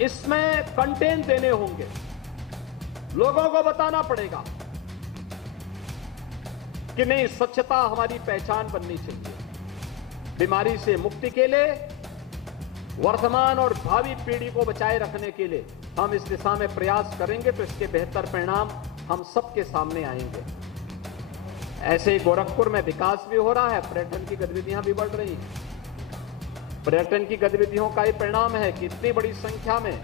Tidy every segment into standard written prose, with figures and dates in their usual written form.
इसमें कंटेंट देने होंगे, लोगों को बताना पड़ेगा कि नहीं, स्वच्छता हमारी पहचान बननी चाहिए। बीमारी से मुक्ति के लिए, वर्तमान और भावी पीढ़ी को बचाए रखने के लिए हम इस दिशा में प्रयास करेंगे तो इसके बेहतर परिणाम हम सबके सामने आएंगे। ऐसे ही गोरखपुर में विकास भी हो रहा है, पर्यटन की गतिविधियां भी बढ़ रही हैं। पर्यटन की गतिविधियों का ही परिणाम है कि इतनी बड़ी संख्या में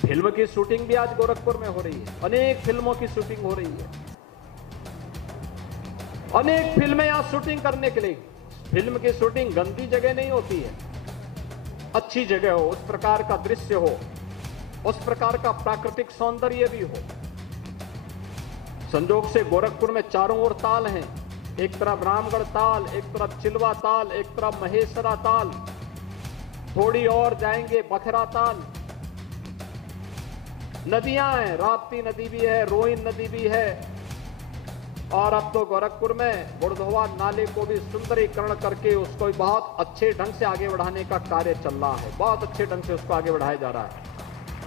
फिल्म की शूटिंग भी आज गोरखपुर में हो रही है। अनेक फिल्मों की शूटिंग हो रही है। अनेक फिल्में यहां शूटिंग करने के लिए, फिल्म की शूटिंग गंदी जगह नहीं होती है, अच्छी जगह हो, उस प्रकार का दृश्य हो, उस प्रकार का प्राकृतिक सौंदर्य भी हो। संजोग से गोरखपुर में चारों ओर ताल हैं, एक तरफ रामगढ़ ताल, एक तरफ चिलवा ताल, एक तरफ महेसरा ताल, थोड़ी और जाएंगे बखरा ताल। नदियां हैं, राप्ती नदी भी है, रोहिन नदी भी है, और अब तो गोरखपुर में बुढ़धोवा नाले को भी सुंदरीकरण करके उसको बहुत अच्छे ढंग से आगे बढ़ाने का कार्य चल रहा है। बहुत अच्छे ढंग से उसको आगे बढ़ाया जा रहा है।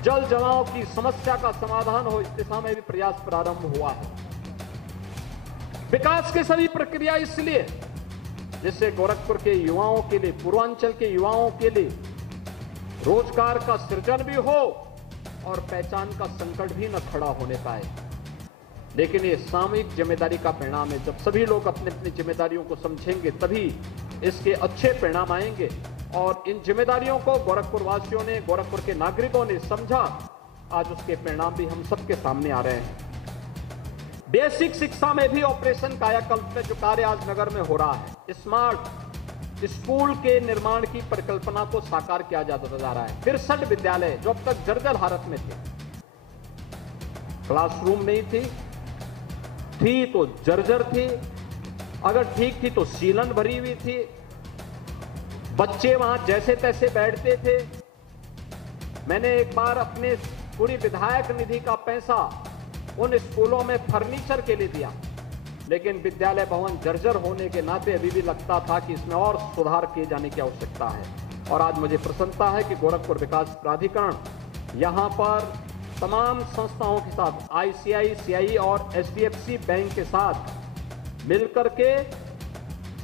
जल जमाव की समस्या का समाधान हो, इस दिशा में भी प्रयास प्रारंभ हुआ है। विकास की सभी प्रक्रिया इसलिए जिससे गोरखपुर के युवाओं के लिए, पूर्वांचल के युवाओं के लिए रोजगार का सृजन भी हो और पहचान का संकट भी न खड़ा होने पाए। लेकिन ये सामूहिक जिम्मेदारी का परिणाम है। जब सभी लोग अपनी अपनी जिम्मेदारियों को समझेंगे तभी इसके अच्छे परिणाम आएंगे। और इन जिम्मेदारियों को गोरखपुर वासियों ने, गोरखपुर के नागरिकों ने समझा, आज उसके परिणाम भी हम सबके सामने आ रहे हैं। बेसिक शिक्षा में भी ऑपरेशन कायाकल्प में जो कार्य आज नगर में हो रहा है, स्मार्ट स्कूल के निर्माण की परिकल्पना को साकार किया जा रहा है। 63 विद्यालय जो अब तक जर्जर हालत में थे, क्लासरूम नहीं थी तो जर्जर थी, अगर ठीक थी तो सीलन भरी हुई थी, बच्चे वहां जैसे तैसे बैठते थे। मैंने एक बार अपने पूरी विधायक निधि का पैसा उन स्कूलों में फर्नीचर के लिए दिया, लेकिन विद्यालय भवन जर्जर होने के नाते अभी भी लगता था कि इसमें और सुधार किए जाने की आवश्यकता है। और आज मुझे प्रसन्नता है कि गोरखपुर विकास प्राधिकरण यहां पर तमाम संस्थाओं के साथ, ICICI और HDFC बैंक के साथ मिलकर के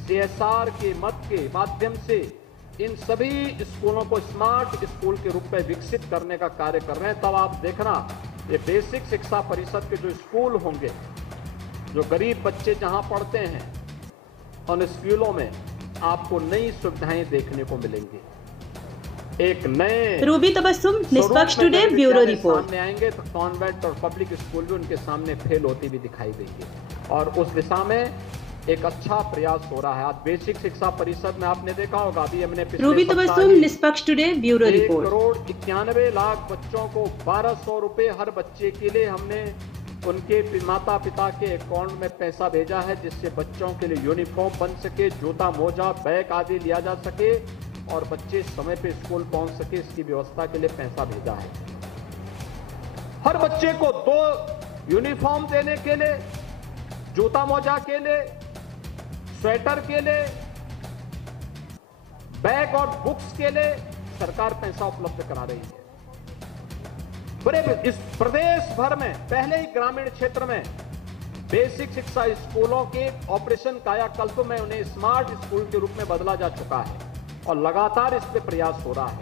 CSR के मद के माध्यम से इन सभी स्कूलों को स्मार्ट स्कूल के रूप में विकसित करने का कार्य कर रहे हैं। तब आप देखना, ये बेसिक शिक्षा परिषद के जो स्कूल होंगे, जो गरीब बच्चे जहां पढ़ते हैं, उन स्कूलों में आपको नई सुविधाएं देखने को मिलेंगी। एक नए रूबी तबस्सुम, निष्पक्ष टुडे, ब्यूरो रिपोर्ट। सामने आएंगे तो कॉन्वेंट और पब्लिक स्कूल भी उनके सामने फेल होती भी दिखाई देंगे, और उस दिशा में एक अच्छा प्रयास हो रहा है। आज बेसिक शिक्षा परिषद में आपने देखा होगा, अभी हमने रूबी तबस्सुम, निष्पक्ष टुडे, ब्यूरो रिपोर्ट। 1,91,00,000 बच्चों को 1,200 रुपए हर बच्चे के लिए हमने उनके माता पिता के अकाउंट में पैसा भेजा है, जिससे बच्चों के लिए यूनिफॉर्म बन सके, जूता मोजा बैग आदि लिया जा सके और बच्चे समय पे स्कूल पहुंच सके। इसकी व्यवस्था के लिए पैसा भेजा है। हर बच्चे को 2 यूनिफॉर्म देने के लिए, जूता मोजा के लिए, स्वेटर के लिए, बैग और बुक्स के लिए सरकार पैसा उपलब्ध करा रही है। पूरे इस प्रदेश भर में पहले ही ग्रामीण क्षेत्र में बेसिक शिक्षा स्कूलों के ऑपरेशन कायाकल्प में उन्हें स्मार्ट स्कूल के रूप में बदला जा चुका है और लगातार इस पे प्रयास हो रहा है।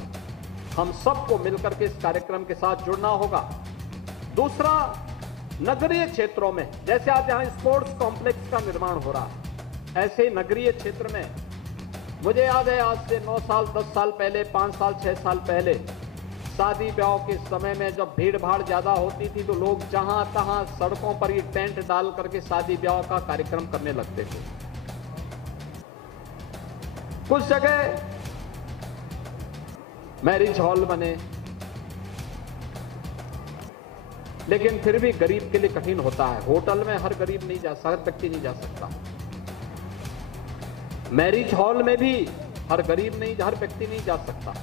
हम सबको मिलकर के इस कार्यक्रम के साथ जुड़ना होगा। दूसरा, नगरीय क्षेत्रों में जैसे आज यहां स्पोर्ट्स कॉम्प्लेक्स का निर्माण हो रहा है, ऐसे ही नगरीय क्षेत्र में मुझे याद है आज से 9 साल 10 साल पहले, 5 साल 6 साल पहले शादी ब्याह के समय में जब भीड़ भाड़ ज्यादा होती थी तो लोग जहां तहां सड़कों पर ही टेंट डाल करके शादी ब्याह का कार्यक्रम करने लगते थे। कुछ जगह मैरिज हॉल बने, लेकिन फिर भी गरीब के लिए कठिन होता है। होटल में हर गरीब नहीं जा सकता, हर व्यक्ति नहीं जा सकता। मैरिज हॉल में भी हर गरीब नहीं, हर व्यक्ति नहीं जा सकता।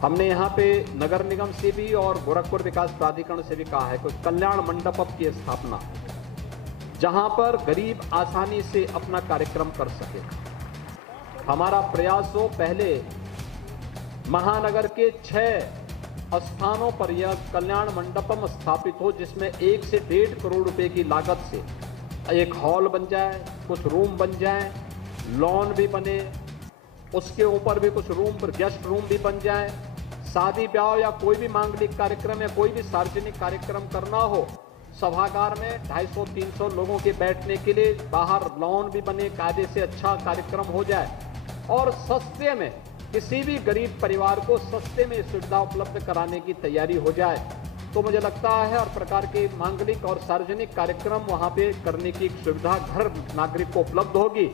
हमने यहाँ पे नगर निगम से भी और गोरखपुर विकास प्राधिकरण से भी कहा है कोई कल्याण मंडप की स्थापना, जहां पर गरीब आसानी से अपना कार्यक्रम कर सके। हमारा प्रयास हो, पहले महानगर के 6 स्थानों पर यह कल्याण मंडपम स्थापित हो, जिसमें 1 से 1.5 करोड़ रुपए की लागत से एक हॉल बन जाए, कुछ रूम बन जाए, लॉन भी बने, उसके ऊपर भी कुछ रूम पर गेस्ट रूम भी बन जाए। शादी ब्याह या कोई भी मांगलिक कार्यक्रम या कोई भी सार्वजनिक कार्यक्रम करना हो, सभागार में 250-300 लोगों के बैठने के लिए बाहर लॉन भी बने, कायदे से अच्छा कार्यक्रम हो जाए और सस्ते में किसी भी गरीब परिवार को सस्ते में सुविधा उपलब्ध कराने की तैयारी हो जाए, तो मुझे लगता है हर प्रकार के मांगलिक और सार्वजनिक कार्यक्रम वहां पे करने की सुविधा घर नागरिक को उपलब्ध होगी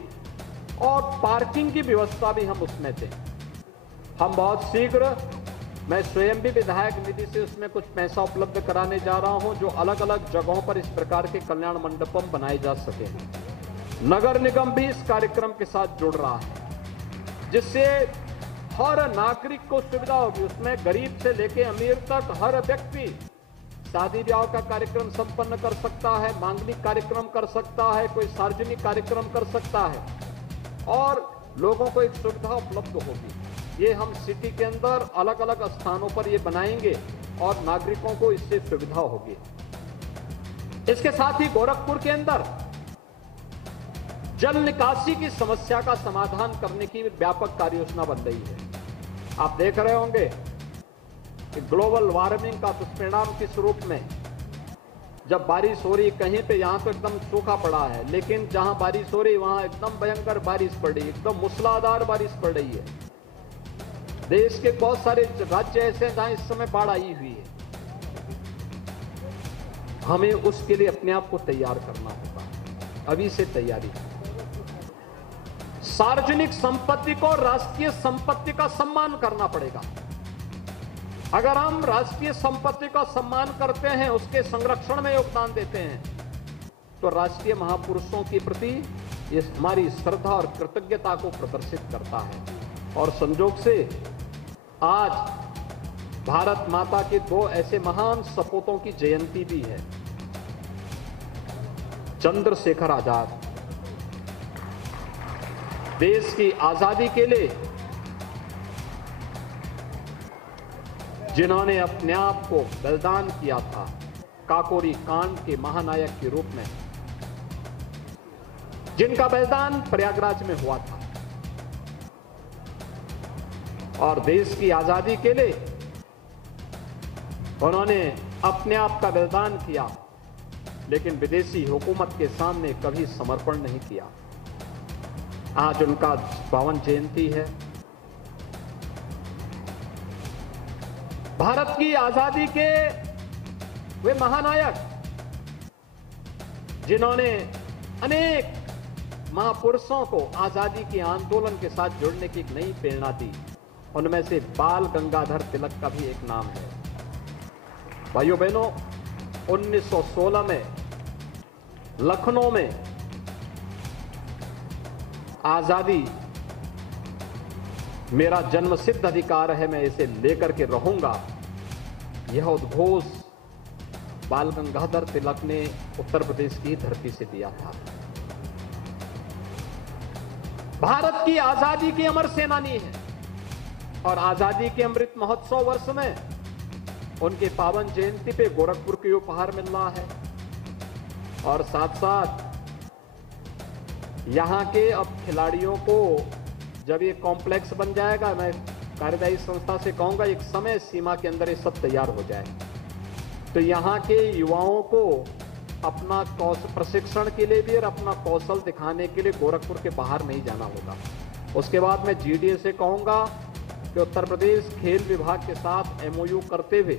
और पार्किंग की व्यवस्था भी हम उसमें दें। हम बहुत शीघ्र, मैं स्वयं भी विधायक निधि से उसमें कुछ पैसा उपलब्ध कराने जा रहा हूं, जो अलग अलग जगहों पर इस प्रकार के कल्याण मंडपम बनाए जा सके। नगर निगम भी इस कार्यक्रम के साथ जुड़ रहा है, जिससे हर नागरिक को सुविधा होगी। उसमें गरीब से लेकर अमीर तक हर व्यक्ति शादी ब्याह का कार्यक्रम संपन्न कर सकता है, मांगलिक कार्यक्रम कर सकता है, कोई सार्वजनिक कार्यक्रम कर सकता है और लोगों को एक सुविधा उपलब्ध होगी। ये हम सिटी के अंदर अलग अलग स्थानों पर ये बनाएंगे और नागरिकों को इससे सुविधा होगी। इसके साथ ही गोरखपुर के अंदर जल निकासी की समस्या का समाधान करने की व्यापक कार्य योजना बन रही है। आप देख रहे होंगे कि ग्लोबल वार्मिंग का दुष्परिणाम किस रूप में, जब बारिश हो रही कहीं पे, यहां तो एकदम सूखा पड़ा है, लेकिन जहां बारिश हो रही वहां एकदम भयंकर बारिश पड़ रही है, एकदम मूसलाधार बारिश पड़ रही है। देश के बहुत सारे राज्य ऐसे हैं जहां इस समय बाढ़ आई हुई है। हमें उसके लिए अपने आप को तैयार करना होगा, अभी से तैयारी। सार्वजनिक संपत्ति को राष्ट्रीय संपत्ति का सम्मान करना पड़ेगा। अगर हम राष्ट्रीय संपत्ति का सम्मान करते हैं, उसके संरक्षण में योगदान देते हैं, तो राष्ट्रीय महापुरुषों के प्रति ये हमारी श्रद्धा और कृतज्ञता को प्रदर्शित करता है। और संजोग से आज भारत माता के 2 ऐसे महान सपूतों की जयंती भी है। चंद्रशेखर आजाद देश की आजादी के लिए जिन्होंने अपने आप को बलिदान किया था, काकोरी कांड के महानायक के रूप में, जिनका बलिदान प्रयागराज में हुआ था और देश की आजादी के लिए उन्होंने अपने आप का बलिदान किया, लेकिन विदेशी हुकूमत के सामने कभी समर्पण नहीं किया। आज उनका 52 जयंती है। भारत की आजादी के वे महानायक जिन्होंने अनेक महापुरुषों को आजादी के आंदोलन के साथ जुड़ने की एक नई प्रेरणा दी, उनमें से बाल गंगाधर तिलक का भी एक नाम है। भाइयों बहनों, 1916 में लखनऊ में आजादी मेरा जन्मसिद्ध अधिकार है, मैं इसे लेकर के रहूंगा, यह उद्घोष बाल गंगाधर तिलक ने उत्तर प्रदेश की धरती से दिया था। भारत की आजादी के अमर सेनानी है और आजादी के अमृत महोत्सव वर्ष में उनके पावन जयंती पे गोरखपुर को उपहार मिल रहा है। और साथ साथ यहां के अब खिलाड़ियों को जब ये कॉम्प्लेक्स बन जाएगा, मैं कार्यदायी संस्था से कहूंगा एक समय सीमा के अंदर ये सब तैयार हो जाए, तो यहां के युवाओं को अपना प्रशिक्षण के लिए भी और अपना कौशल दिखाने के लिए गोरखपुर के बाहर नहीं जाना होगा। उसके बाद मैं जीडीए से कहूंगा कि उत्तर प्रदेश खेल विभाग के साथ एमओयू करते हुए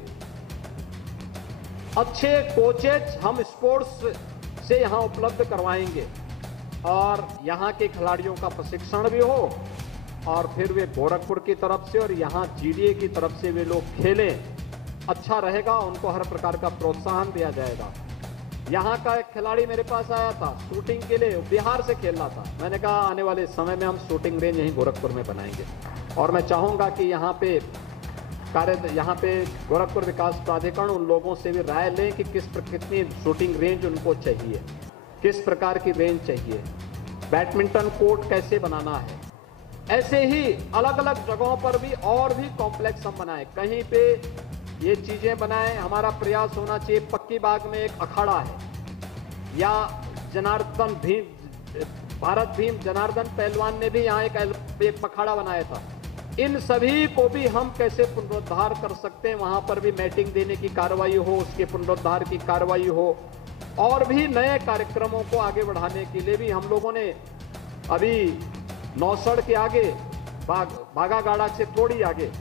अच्छे कोचेज हम स्पोर्ट्स से यहां उपलब्ध करवाएंगे और यहां के खिलाड़ियों का प्रशिक्षण भी हो और फिर वे गोरखपुर की तरफ से और यहां जीडीए की तरफ से वे लोग खेलें, अच्छा रहेगा। उनको हर प्रकार का प्रोत्साहन दिया जाएगा। यहां का एक खिलाड़ी मेरे पास आया था शूटिंग के लिए, बिहार से खेलना था। मैंने कहा आने वाले समय में हम शूटिंग रेंज यहीं गोरखपुर में बनाएंगे और मैं चाहूंगा कि यहाँ पे गोरखपुर विकास प्राधिकरण उन लोगों से भी राय लें कि कितनी शूटिंग रेंज उनको चाहिए, किस प्रकार की रेंज चाहिए, बैडमिंटन कोर्ट कैसे बनाना है। ऐसे ही अलग अलग जगहों पर भी और भी कॉम्प्लेक्स हम बनाए। कहीं पे ये चीजें बनाएं। हमारा प्रयास होना चाहिए। पक्की बाग में एक अखाड़ा है, या जनार्दन भीम, भारत भीम जनार्दन पहलवान ने भी यहाँ एक अखाड़ा बनाया था। इन सभी को भी हम कैसे पुनरुद्धार कर सकते हैं, वहां पर भी मैटिंग देने की कार्रवाई हो, उसके पुनरुद्धार की कार्रवाई हो, और भी नए कार्यक्रमों को आगे बढ़ाने के लिए भी हम लोगों ने अभी नौसड़ के आगे बागागाड़ा से थोड़ी आगे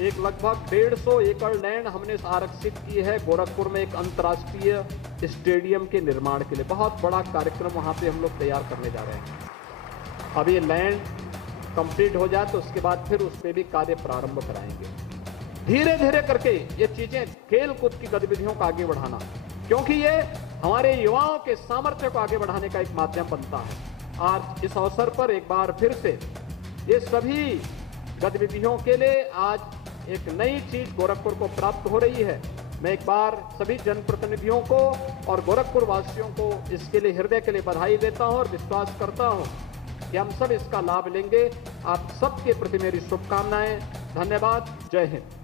एक लगभग 150 एकड़ लैंड हमने आरक्षित की है गोरखपुर में एक अंतर्राष्ट्रीय स्टेडियम के निर्माण के लिए। बहुत बड़ा कार्यक्रम वहां पे हम लोग तैयार करने जा रहे हैं। अब ये लैंड कंप्लीट हो जाए तो उसके बाद फिर उस पर भी कार्य प्रारंभ कराएंगे। धीरे धीरे करके ये चीजें, खेल कूद की गतिविधियों को आगे बढ़ाना, क्योंकि ये हमारे युवाओं के सामर्थ्य को आगे बढ़ाने का एक माध्यम बनता है। आज इस अवसर पर एक बार फिर से ये सभी गतिविधियों के लिए आज एक नई चीज गोरखपुर को प्राप्त हो रही है। मैं एक बार सभी जनप्रतिनिधियों को और गोरखपुर वासियों को इसके लिए हृदय के लिए बधाई देता हूं और विश्वास करता हूं कि हम सब इसका लाभ लेंगे। आप सबके प्रति मेरी शुभकामनाएं। धन्यवाद। जय हिंद।